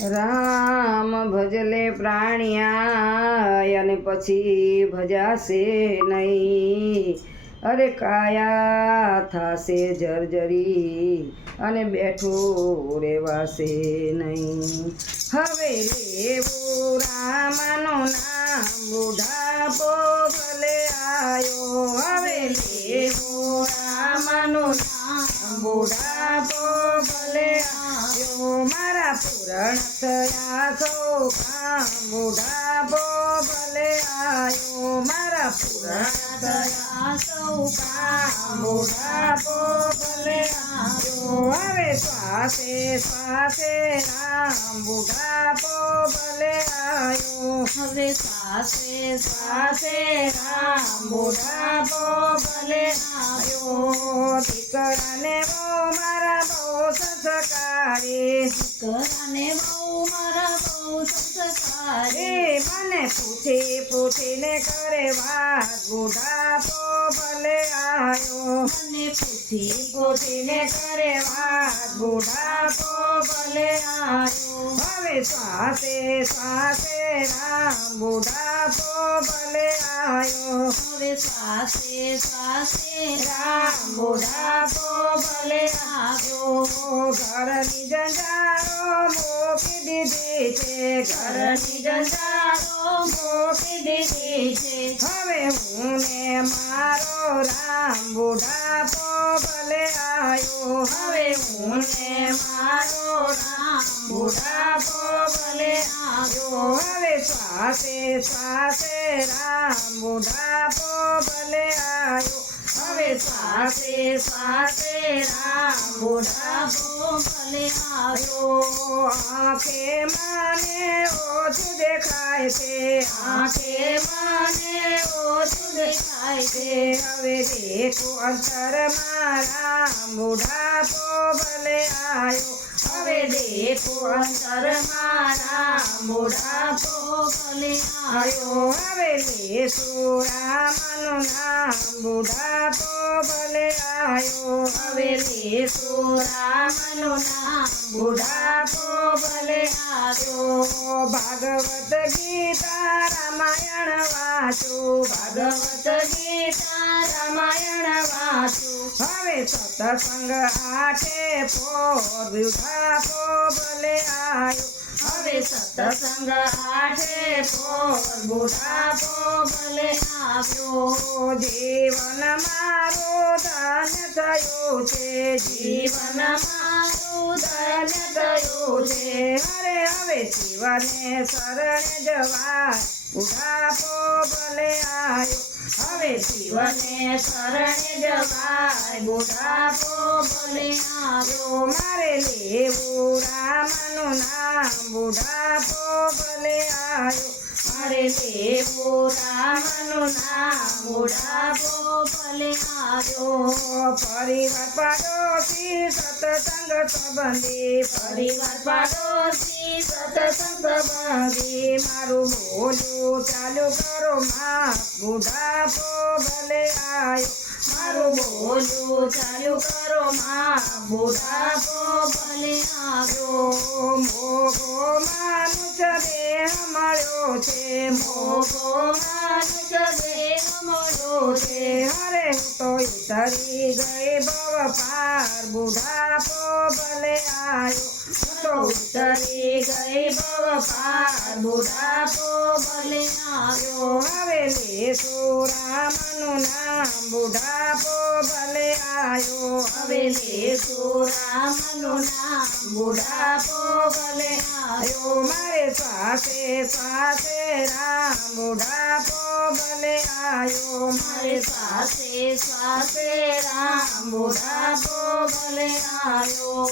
રામ ભજલે પ્રાણિયા અને પછી ભજાશે નહીં. અરે કાયા થાશે જર્જરી અને બેઠું રેવાશે નહીં. હવે લેવું રામનું નામ બુઢાપો ભલે આવ્યો હવે લેવું રામનું નામ બુઢાપો ભલે આયો મારા પૂરણ થયા સૌ કામ બુઢાપો ભલે આયો મારા પૂરણ થયા સૌ કામ બુઢાપો ભલે આયો હવે શ્વાસે શ્વાસે રામ બુઢાપો ભલે આયો. હવે સાસે શ્વાસે રામ બુઢાપો ભલે આયો. દીકરાને બહુ મારા બહુ સંસ્કારી. દીકરાને બહુ મારા બહુ સંસ્કારી. મને પૂછી પૂછીને કરે વાત બુઢાપો ભલે આયો. પૂછી પૂછીને કરે વાત બુઢાપો ભલે આયો. હવે શ્વાસે શ્વાસે રામ બુઢાપો ભલે આયો. હવે સાસે સાસે રામ બુઢાપો ભલે આવ્યો. ઘરની દીધી છે ઘરની જંજારો મૂકી દીધી છે હવે હું ને મારો રામ બુઢાપો ભલે આવ્યો. હવે હું ને મારો રામ બુઢાપો ભલે આવ્યો. હવે શ્વાસે શ્વાસે રામ બુઢાપો ભલે આવ્યો. શ્વાસે શ્વાસે રામ બુઢાપો ભલે આવ્યો આંખે માને ઓછું દેખાય છે આંખે માને ઓછું દેખાય છે દેખો અંતર મારા બુઢાપો ભલે આવ્યો. હવે દેખો અંતર મારા બુઢાપો ભલે હવે લેશો રામનું નામ બુઢાપો ભલે આવ્યો. હવે લેશો રામનું નામ બુઢાપો ભલે આવ્યો. ભાગવત ગીતા રામાયણ વાંચો. ભાગવત ગીતા રામાયણ વાંચો. હવે સત્સંગ આઠે પોર બુઢાપો ભલે આવ્યો હવે સત્સંગ આઠે પોર બુઢાપો ભલે આવ્યો. જીવન મારો ધન થયું છે, જીવન મારું ધન થયું છે. હવે શિવને શરણ જવાય બુઢાપો ભલે આવ્યો હવે શિવને શરણ જવાય બુઢાપો ભલે આવ્યો મારે લેવું રામનું નામ બુઢાપો ભલે આવ્યો લેવું રામનું નામ બુઢાપો ભલે આવ્યો પરિવાર પાડોશી સત્સંગ સંબંધી. પરિવાર પાડોશી સત્સંગ સંબંધી. મારું બોલું ચાલુ કરો માં બુઢાપો ભલે આવ્યો મારું બોલું ચાલુ કરો માં બુઢાપો ભલે આવ્યો મળ્યો છે અરે હું તો ધરી ગઈ ભવ પાર બુઢાપો ભલે આવ્યો તો ઉતરી ગઈ ભવ પાર બુઢાપો ભલે આવ્યો હવે લે સુરામનું નામ બુઢાપો ભલે આવ્યો હવે લેશો રામનું નામ બુઢાપો ભલે આવ્યો મારે શ્વાસે શ્વાસે રામ બુઢાપો ભલે આવ્યો મારે સાસે સાસે રામ બુઢાપો ભલે આવ્યો